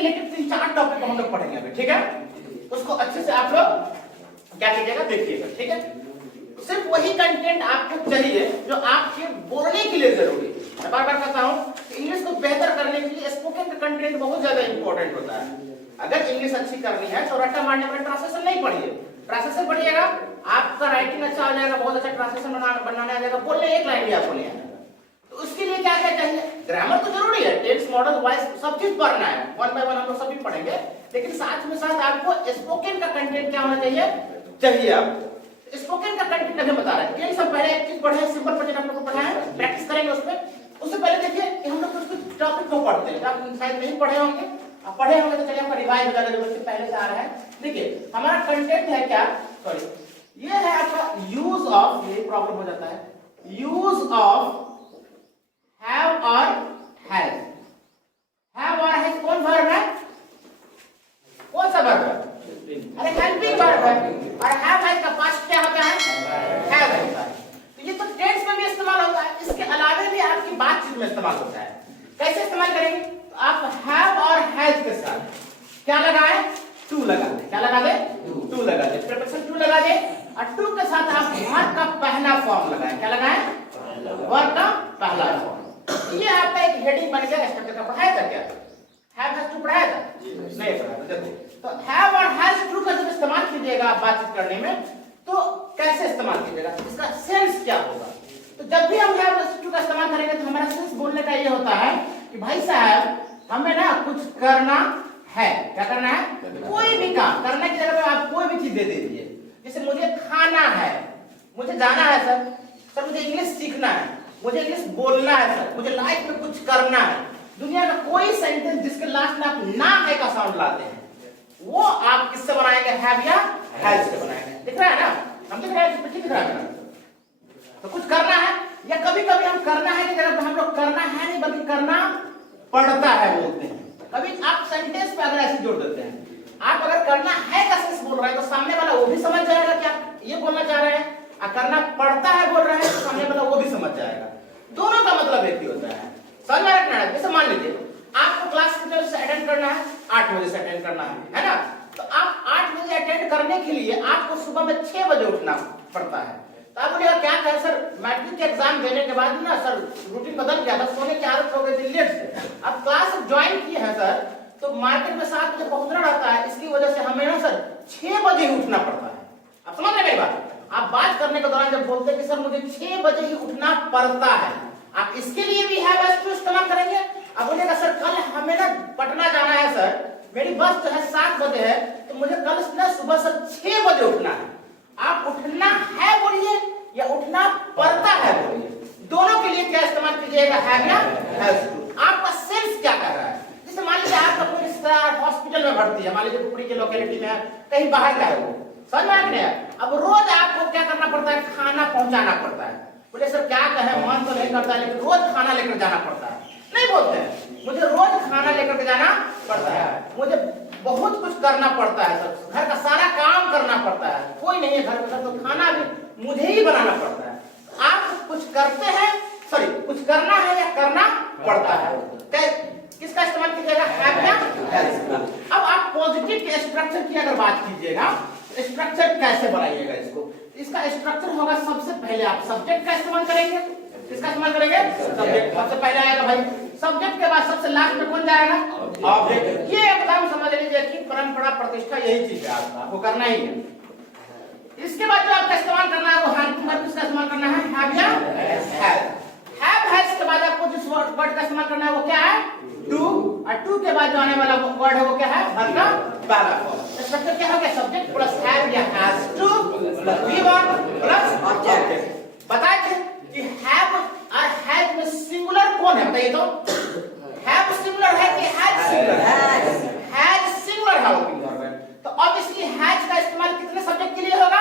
लेकिन 3-4 टॉपिक हम लोग पढ़ेंगे अभी, ठीक है। उसको अच्छे से आप लोग क्या कीजिएगा, देखिएगा, ठीक है। सिर्फ वही कंटेंट आपको चाहिए जो आपके बोलने के लिए जरूरी है। मैं बार बार कहता हूँ इंग्लिश को बेहतर करने के लिए स्पोकन का कंटेंट बहुत ज्यादा इंपॉर्टेंट होता है। अगर इंग्लिश अच्छी करनी है तो रट्टा मारने पर ट्रांसलेशन नहीं पढ़िए, ट्रांसलेशन पढ़िएगा, आपका राइटिंग अच्छा हो जाएगा, बहुत अच्छा ट्रांसलेशन बनाने आ जाएगा, बोलने एक लाइन भी आपको नहीं आएगा। तो उसके लिए क्या क्या चाहिए, ग्रामर तो जरूरी है, टेंस मॉडल वॉइस सब चीज पढ़ना है, वन बाय वन हम लोग सभी पढ़ेंगे, लेकिन साथ में साथ आपको स्पोकन का कंटेंट क्या होना चाहिए आप स्पोकन का कंटेंट अभी बता रहे हैं। सब पहले एक चीज पढ़े, सिंपल प्रेजेंट आप लोग को पढ़ना है, प्रैक्टिस करेंगे उसमें। उससे पहले देखिए कि हम लोग कुछ टॉपिक को पढ़ते हैं, आप शायद नहीं पढ़े होंगे, आप पढ़े होंगे तो चलिए आपका रिवाइज हो जाएगा जो बच्चे पहले से आ रहा है। देखिए हमारा कंटेंट है क्या, सॉरी ये है आपका यूज ऑफ, ये प्रॉब्लम हो जाता है, यूज ऑफ हैव और हैज। हैव और हैज कौन वर्ब है, कौन सा वर्ब है, अरे हेल्पिंग वर्ब है, और हैव हैज का पास्ट क्या होता है, हैव होता है। तो ये तो टेंस में भी इस्तेमाल होता है, इसके अलावा भी आपकी बातचीत में इस्तेमाल होता है। कैसे इस्तेमाल करेंगे, तो आप हैव और हैज के साथ क्या लगाए, टू लगा दे, क्या लगा दे, टू लगा दे, प्रीपोजिशन टू लगा दे, और टू के साथ आप वर्ब का पहला फॉर्म लगाए, क्या लगाए, वर्ब का पहला फॉर्म। ये आपका एक हेडिंग बन गया। स्ट्रक्चर का पढ़ाया था क्या, हैव हैज टू पढ़ाया था, नहीं पढ़ाया। देखो तो हैव और हैज टू का जब इस्तेमाल कीजिएगा आप बातचीत करने में, तो कैसे इस्तेमाल कीजिएगा, इसका सेंस क्या होगा। तो जब भी हम हैव टू का इस्तेमाल करेंगे तो हमारा सेंस बोलने का ये होता है कि भाई साहब हमें ना कुछ करना है, क्या करना है, कोई भी काम करने की जगह पे आप कोई भी चीज दे दीजिए। जैसे मुझे खाना है, मुझे जाना है सर मुझे इंग्लिश सीखना है, मुझे इंग्लिश बोलना है सर, मुझे लाइफ में कुछ करना है। दुनिया का कोई सेंटेंस जिसके लास्ट में आप ना है का साउंड लाते हैं, वो आप किससे बनाएंगे, हैव या हैज से बनाएंगे। दिख रहा है ना, हम दिख रहा है, दिख रहा है ना। तो कुछ करना है, या कभी कभी हम करना है की जगह पे हम लोग करना है नहीं बल्कि करना पड़ता है बोलते हैं। कभी आप सेंटेंस पे अगर ऐसे जोड़ देते हैं, आप अगर करना है का सेंस बोल रहे हैं तो सामने वाला वो भी समझ जाएगा कि आप ये बोलना चाह रहे हैं, और करना पड़ता है बोल रहे हैं तो सामने वाला वो भी समझ जाएगा। दोनों का मतलब एक ही होता है, समझ में रखना है। जैसे मान लीजिए आपको क्लास कितने बजे से अटेंड करना है, 8 बजे से अटेंड करना है ना। तो आप 8 बजे अटेंड करने के लिए आपको सुबह में 6 बजे उठना पड़ता है। तो आप बोलिएगा क्या कहें सर, मैट्रिक के एग्जाम देने के बाद ना सर रूटीन बदल गया था, सोने की आदत हो गई थी लेट से। अब क्लास ज्वाइन किए हैं सर, तो मार्केट में 7 बजे पहुंचना रहता है, इसकी वजह से हमें ना सर 6 बजे ही उठना पड़ता है। आप समझ रहे मेरी बात। आप बात करने के दौरान जब बोलते हैं कि सर मुझे 6 बजे ही उठना पड़ता है, आप इसके लिए भी हैव हैज टू इस्तेमाल करेंगे। अब बोलेगा सर कल हमें ना पटना जाना है सर, मेरी बस जो है 7 बजे है, तो मुझे कल सुबह सर 6 बजे उठना है। आप उठना है बोलिए या उठना पड़ता है बोलिए, दोनों के लिए क्या इस्तेमाल कीजिएगा, हैव या हैज टू। आपका सेंस क्या कर रहा है। जैसे मान लीजिए आपका कोई रिश्तेदार हॉस्पिटल में भर्ती है, मान लीजिए पुपरी के लोकेलिटी में है, कहीं बाहर का है वो, समझ में आ गया। अब रोज आपको क्या करना पड़ता है, खाना पहुंचाना पड़ता है। बोले सर क्या कहें, मन तो नहीं करता लेकिन रोज खाना लेकर जाना पड़ता है। नहीं बोलते हैं मुझे रोज खाना लेकर के जाना पड़ता है, मुझे बहुत कुछ करना पड़ता है सर, घर का सारा काम करना पड़ता है, कोई नहीं है घर में तो खाना भी मुझे ही बनाना पड़ता है। आप कुछ करते हैं, सॉरी कुछ करना है या करना पड़ता है, किसका इस्तेमाल कीजिएगा, हैव या हैज। अब आप पॉजिटिव के स्ट्रक्चर की अगर बात कीजिएगा, स्ट्रक्चर कैसे बनाइएगा इसको, इसका स्ट्रक्चर होगा सबसे पहले आप सब्जेक्ट का इस्तेमाल करेंगे। किसका इस्तेमाल करेंगे, सब्जेक्ट सबसे पहले आएगा भाई, सब्जेक्ट के बाद सबसे लास्ट में कौन जाएगा, ऑब्जेक्ट। ये एकदम समझ लीजिए कि परंपरा प्रतिष्ठा यही चीज है, आपको करना ही है। इसके बाद जो आपका इस्तेमाल करना है वो हेल्पिंग वर्ब का इस्तेमाल करना है, हैव या हैव हैज के बाद आपको जिस वर्ड का इस्तेमाल करना है वो क्या है, टू, और टू के बाद जो आने वाला वर्ड है वो क्या है, वर्ब का पहला फॉर्म। स्ट्रक्चर क्या हो गया, सब्जेक्ट प्लस हैव या has two plus V1 plus object. बताए थे कि हैव और हैज में सिंगुलर कौन है, बताइए तो। हैव सिंगुलर है कि हैज सिंगुलर है, हैज सिंगुलर हेल्पिंग वर्ब है। तो ऑब्वियसली हैज का इस्तेमाल कितने सब्जेक्ट के लिए होगा,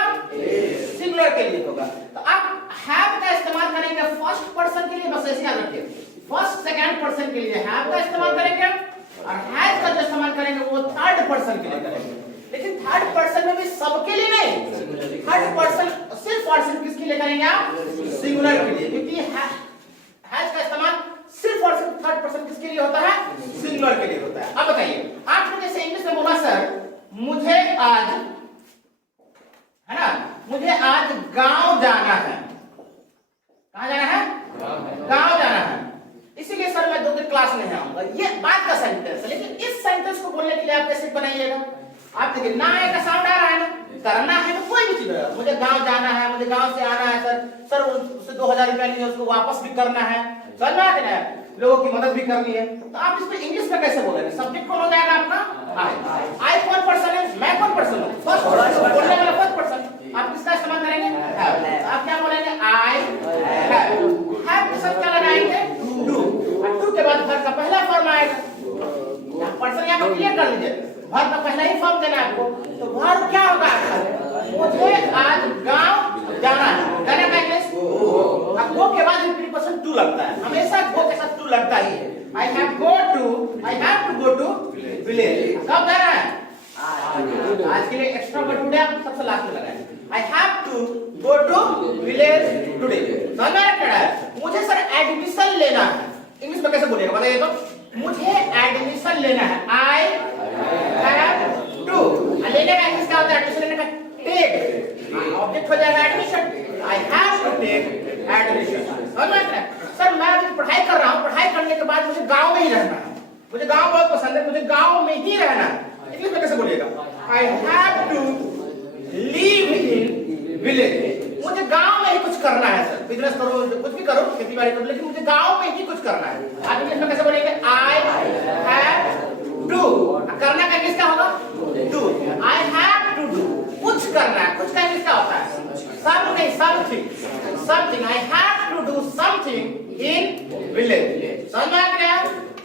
सिंगुलर के लिए होगा। तो आप हैव का इस्तेमाल करेंगे फर्स्ट पर्सन के लिए, बस ऐसे याद रखिए, फर्स्ट सेकंड पर्सन के लिए हैव का इस्तेमाल करेंगे, और हैज का जो इस्तेमाल करेंगे वो थर्ड पर्सन के लिए करेंगे। लेकिन थर्ड पर्सन में भी सबके लिए नहीं, थर्ड पर्सन सिर्फ पर्सन किसके लिए करेंगे आप, सिंगुलर के लिए, क्योंकि हैज का इस्तेमाल सिर्फ और सिर्फ थर्ड पर्सन किसके लिए होता है, सिंगुलर के लिए होता है। अब बताइए मुझे आज, है ना, मुझे आज गांव जाना है। कहां जाना है? गांव जाना है। इसीलिए सर मैं 2 दिन क्लास नहीं आऊंगा। ये बात का सेंटेंस है, लेकिन इस सेंटेंस को बोलने के लिए आप कैसे बनाइएगा? आप देखिए ना का साउंड आ रहा है ना, करना है तो कोई भी चीज है। मुझे गांव जाना है, मुझे गांव से आना है सर उससे 2000 रुपया लिए, उसको वापस भी करना है, समझ में आ गया ना, लोगों की मदद भी करनी है। तो आप इसको इंग्लिश में कैसे बोलेंगे? सब्जेक्ट कौन हो जाएगा आपका? आई कौन पर्सन है? मैं कौन पर्सन हूं? फर्स्ट पर्सन बोलने वाला फर्स्ट पर्सन। आप किसका इस्तेमाल करेंगे? हैव। आप क्या बोलेंगे? आई हैव के साथ क्या लगाएंगे? डू। और डू के बाद वर्ब का पहला फॉर्म आएगा। आप पर्सन यहां पर क्लियर कर लीजिए, वर्ब का पहला ही फॉर्म देना है आपको। तो वर्ब क्या होगा आपका? मुझे आज गांव जाना है। जाने का इंग्लिश अब गो के बाद प्रीपोजिशन टू लगता है, हमेशा गो के साथ टू लगता ही है। I have to go to village. कब जाना है? आज के लिए एक्स्ट्रा वर्ड टुडे आप सबसे लास्ट में लगाएंगे। I have to go to village today. समझ में आ रहा है? मुझे सर एडमिशन लेना है। इंग्लिश में कैसे बोलेगा बताइए तो? मुझे एडमिशन लेना है। I have to. लेने का इंग्लिश क्या होता है? एडमिशन लेने का टेक। ऑब्जेक्ट हो जाएगा admission. I have to take admission. समझ में आ रहा है? सर मैं अभी पढ़ाई कर रहा हूँ, पढ़ाई करने के बाद मुझे गांव में ही रहना है। मुझे गांव बहुत पसंद है, मुझे गांव में ही रहना है। इंग्लिश में कैसे बोलिएगा? I have to live in village. मुझे गांव में ही कुछ करना है सर, बिजनेस करो, कुछ भी करो, खेती बाड़ी करो, लेकिन मुझे गांव में ही कुछ करना है। आप इंग्लिश में कैसे बोलेंगे? I have to. करना का इंग्लिश क्या होगा? Do. I have to do, कुछ करना है। कुछ का इंग्लिश क्या होता है? सम नहीं, something. Something. I have to do something in village. समझ में आ गया?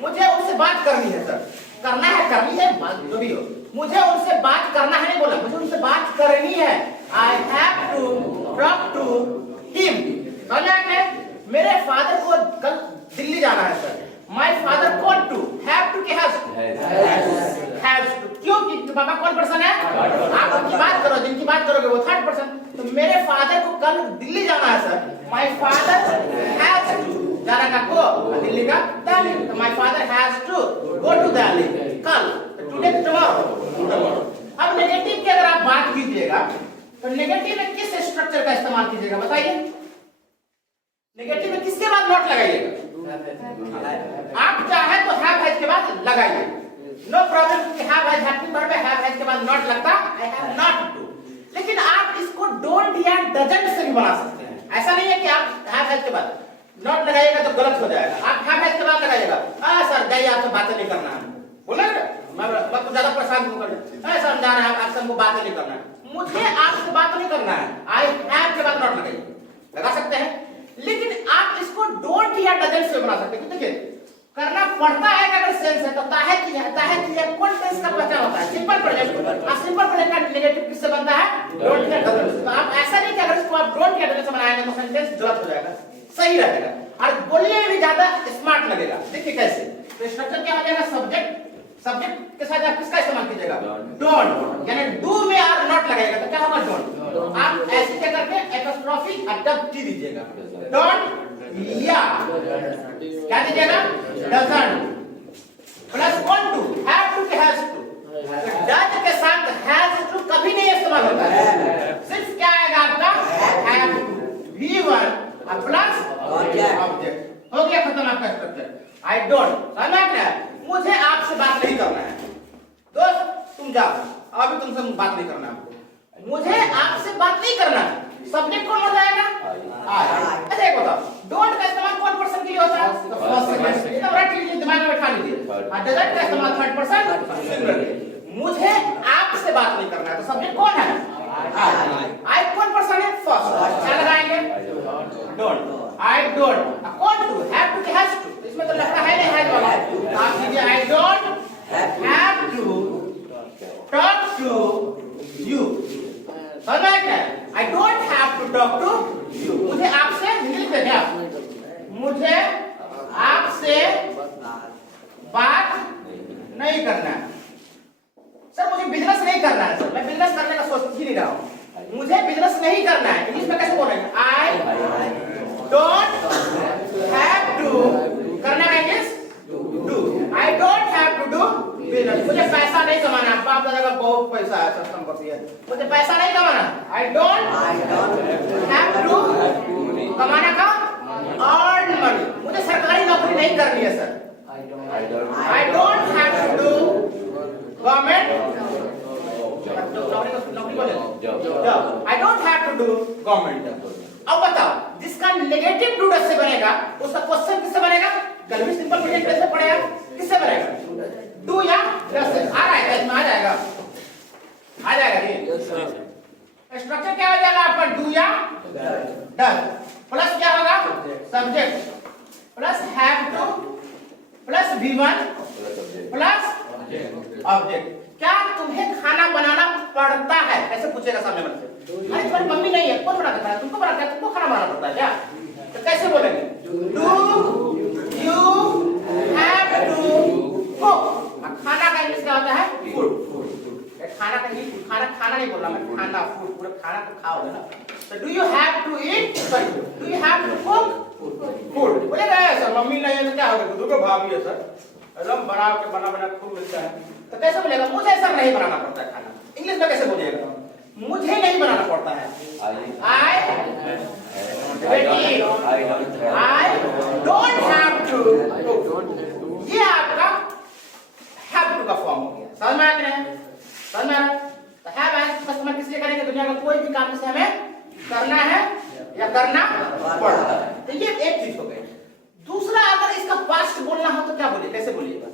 मुझे उनसे बात करनी है सर। करना है, करनी है, बात जो भी हो, मुझे उनसे बात करना है नहीं बोला, मुझे उनसे बात करनी है। I have to talk to him. समझ में आ गया? मेरे फादर को कल दिल्ली जाना है sir. My father want to. Have to के हैज टू। क्यों? कि पापा कौन पर्सन है? आप उनकी बात करो, जिनकी बात करोगे वो थर्ड पर्सन। तो मेरे फादर को कल दिल्ली जाना है sir. My father has to. जाना का को, दिल्ली का दिल्ली। तो my father has to go to Delhi कल। Today tomorrow. अब नेगेटिव की अगर आप बात कीजिएगा तो नेगेटिव में किस स्ट्रक्चर का इस्तेमाल कीजिएगा बताइए? नेगेटिव में किसके बाद नॉट लगाइएगा? आप चाहे तो हैव हैज के बाद लगाइए, no problem. Have has happy verb है, हैव हैज के बाद नॉट लगता। I have not to. लेकिन आप इसको डोंट या डजंट से भी बना सकते हैं। ऐसा नहीं है कि आप हैव हैज के बाद नॉट लगाइएगा तो गलत हो जाएगा। आप हैव हैज के बाद लगाइएगा। सर जाइए, आपसे बातें नहीं करना है, बोला ना, मैं तो ज्यादा परेशान क्यों कर? सर जा रहे हैं, आपसे हमको बातें नहीं करना है। मुझे आपसे बात नहीं करना है। आई हैव के बाद नॉट लगाइए, लगा सकते हैं। लेकिन आप इसको डोंट या डजंट से बना सकते हैं। देखिए करना पड़ता है कि अगर सेंस है तो ताहे की है कौन टेंस का पहचान होता है? Simple present. अब सिंपल प्रेजेंट का नेगेटिव किससे बनता है? डोंट या डजंट से। तो आप ऐसा नहीं कि अगर इसको आप डोंट या डजंट से बनाएंगे तो सेंटेंस गलत हो जाएगा, सही रहेगा और बोलने में भी ज्यादा स्मार्ट लगेगा। देखिए कैसे? तो स्ट्रक्चर क्या हो जाएगा? सब्जेक्ट के साथ आप किसका इस्तेमाल कीजिएगा? डोंट। यानी डू में आप नॉट लगाइएगा तो क्या होगा? डोंट। आप ऐसे क्या करके एपोस्ट्रोफी अडब टी दीजिएगा। डोंट या क्या दीजिएगा? Doesn't plus one to. Have to के हैज टू। डज के साथ हैज टू कभी नहीं इस्तेमाल होता है। सिर्फ क्या आएगा आपका? Have to. V1 plus object. हो गया खत्म आपका स्ट्रक्चर। I don't. समझ में आ? मुझे आपसे बात नहीं करना है दोस्त, तुम जाओ, अभी तुमसे बात नहीं करना है। मुझे आपसे बात नहीं करना है। सब्जेक्ट कौन हो जाएगा? आई। अच्छा एक बताओ, डोंट का इस्तेमाल कौन पर्सन के लिए होता है? First second. एकदम रट लीजिए, दिमाग में बैठा लीजिए। डजंट का इस्तेमाल थर्ड पर्सन सिंगुलर। मुझे आपसे बात नहीं करना है तो सब्जेक्ट कौन है? आई कौन पर्सन है? फर्स्ट। क्या लगाएंगे? डोंट। I don't. कौन टू? हैव टू के हैज टू। इसमें तो लगता है नहीं हैज वाला। आप कीजिए I don't have to talk to you. समझ में आया? I don't have to talk to you. मुझे आपसे इंग्लिश में क्या? मुझे आपसे बात नहीं करना है सर। मुझे बिजनेस नहीं करना है सर। मैं बिजनेस करने का सोच ही नहीं रहा हूँ। मुझे बिजनेस नहीं करना है। इंग्लिश में कैसे बोलेंगे? I don't have to. करना है English? Do. I don't have to do business. मुझे पैसा नहीं कमाना, बाप दादा का बहुत पैसा है, सब संपत्ति है, मुझे पैसा नहीं कमाना। आई डोंट हैव टू कमाना का अर्न मनी, मुझे सरकारी नौकरी नहीं करनी है sir. I don't have to do government नौकरी बोले job, I don't have to do government job. अब बताओ जिसका नेगेटिव टू से बनेगा उसका क्वेश्चन किससे बनेगा? कल भी सिंपल प्रेजेंट टेंस में पढ़ेगा, किससे बनेगा? डू या प्लस से आ रहा है, इसमें आ जाएगा, आ जाएगा जी। स्ट्रक्चर क्या हो जाएगा आपका? डू या डज प्लस क्या होगा? Subject plus have two plus V1 plus object. क्या तुम्हें खाना बनाना पड़ता है? ऐसे पूछेगा सामने वाले से। अरे तुम्हारी मम्मी नहीं है, कौन बनाता है? तुमको बनाता है, तुमको खाना बनाना पड़ता है क्या? तो कैसे बोलेंगे? Do you have to cook. खाना का इंग्लिश क्या होता है? फूड। खाना का नहीं, खाना खाना नहीं बोल रहा मैं, खाना फूड, पूरा खाना तो खाओगे ना। तो do you have to eat, sorry do you have to cook food. बोलेगा सर मम्मी नहीं है तो क्या होगा? खुद को भाभी है सर, एकदम बना के बना खूब मिलता है। तो कैसे बोलेगा? मुझे सर नहीं बनाना पड़ता है खाना। इंग्लिश में कैसे बोलिएगा? मुझे नहीं बनाना पड़ता है। I don't have to. ये आपका हैव टू का फॉर्म हो गया। समझ में आ रहा है? समझ में आ रहा है? तो हैव एज कस्टमर किस लिए करेंगे? दुनिया का कोई भी काम जिसे हमें करना है या करना पड़ता है। तो ये एक चीज हो गई। दूसरा, अगर इसका पास्ट बोलना हो तो क्या बोलिए? कैसे बोलिएगा?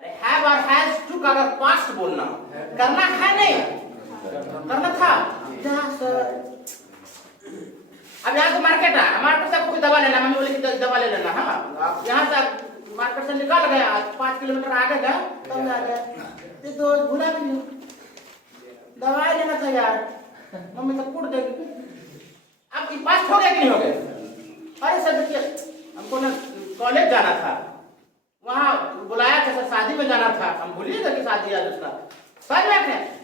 अरे हैव और हैज टू का अगर पास्ट बोलना हो, करना है नहीं, करना था। सर अब यहाँ से मार्केट है, मार्केट से कोई दवा लेना, मम्मी बोले कि दवा ले लेना। हाँ यहाँ से मार्केट से निकल गया, 5 किलोमीटर आगे गया, तब आ गया तो भूला भी नहीं, दवाई लेना था यार, मम्मी तो कूट देगी। अब पास हो गया कि नहीं हो गया? अरे सर देखिए हमको ना कॉलेज जाना था, वहाँ बुलाया था सर, शादी में जाना था। हम भूलिएगा कि शादी आज उसका, समझ में आते हैं?